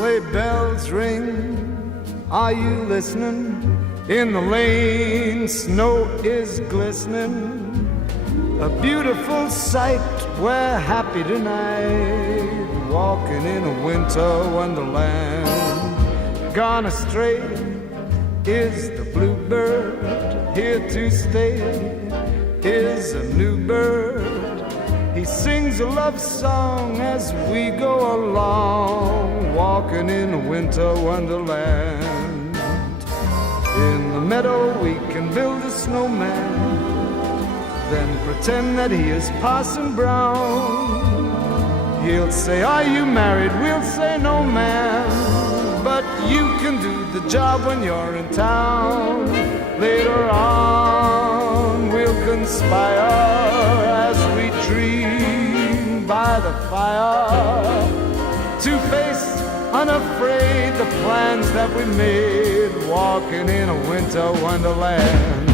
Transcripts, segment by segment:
sleigh bells ring. Are you listening? In the lane, snow is glistening. A beautiful sight, we're happy tonight, walking in a winter wonderland. Gone astray is the bluebird, here to stay is a new bird. He sings a love song as we go along, walking in a winter wonderland. In the meadow we can build a snowman, then pretend that he is Parson Brown. He'll say, are you married? We'll say, no, ma'am. But you can do the job when you're in town. Later on, we'll conspire as we dream by the fire to face unafraid the plans that we made, walking in a winter wonderland.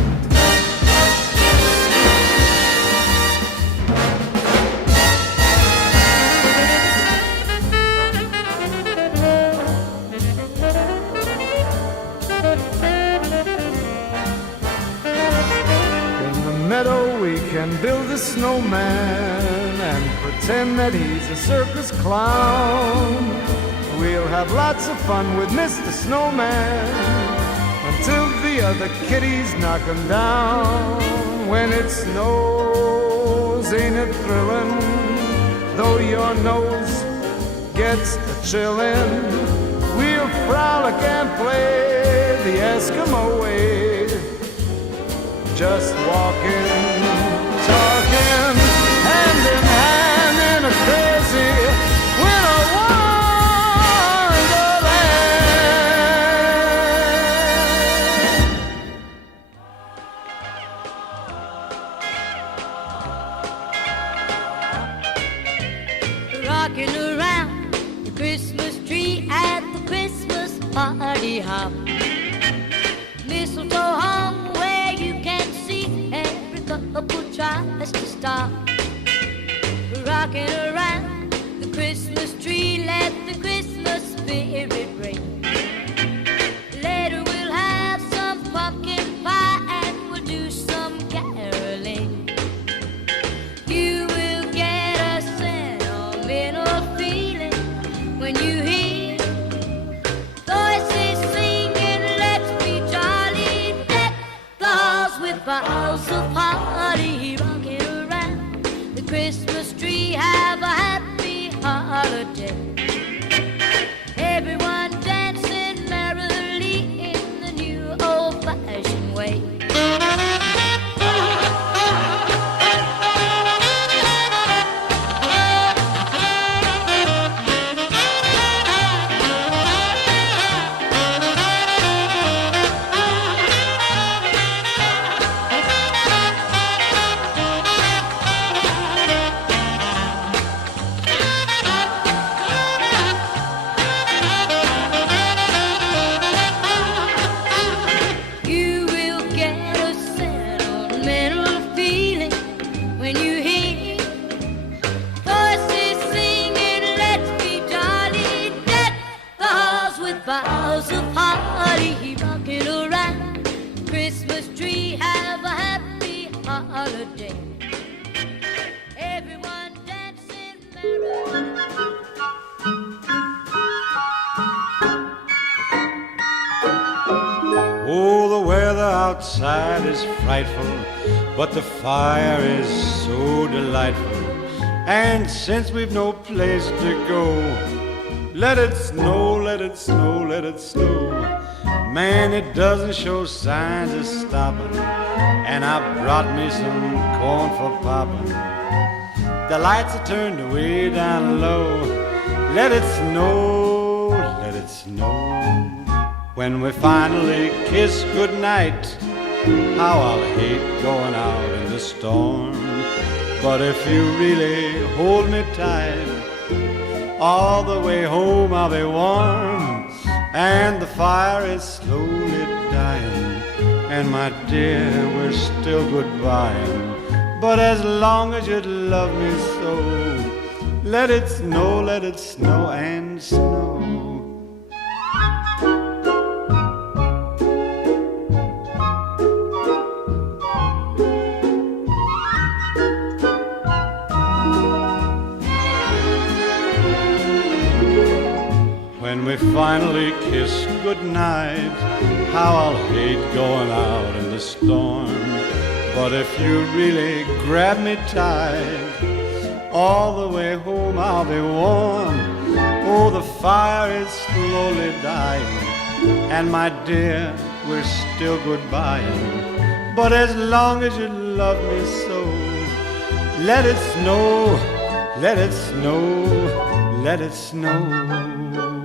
Meadow we can build a snowman and pretend that he's a circus clown. We'll have lots of fun with Mr. Snowman until the other kitties knock him down. When it snows, ain't it thrilling? Though your nose gets a chillin', we'll frolic and play the Eskimo way. Just walking, talking, hand in hand in a crazy winter wonderland. Rocking around the Christmas tree at the Christmas party hop. Mistletoe hung where you can see every couple tries to stop. Rocking around the Christmas tree, let the Christmas spirit ring. Later we'll have some pumpkin pie and we'll do some caroling. You will get a sentimental feeling when you hear voices singing, let's be jolly, deck the halls with boughs of holly. Rocking around the Christmas tree, have a happy holiday. Everyone dancing merrily in the new old-fashioned way. Boughs of holly, rocking around the Christmas tree, have a happy holiday. Everyone dancing merrily. Oh, the weather outside is frightful, but the fire is so delightful. And since we've no place to go, let it snow, let it snow, let it snow. Man, it doesn't show signs of stopping, and I brought me some corn for popping. The lights are turned way down low. Let it snow, let it snow. When we finally kiss goodnight, how I'll hate going out in the storm. But if you really hold me tight, all the way home I'll be warm. And the fire is slowly dying, and my dear, we're still goodbying. But as long as you love me so, let it snow and snow. when we finally kiss goodnight, how I'll hate going out in the storm. But if you really grab me tight, all the way home I'll be warm. Oh, the fire is slowly dying, and my dear, we're still goodbying. But as long as you love me so, let it snow, let it snow, let it snow.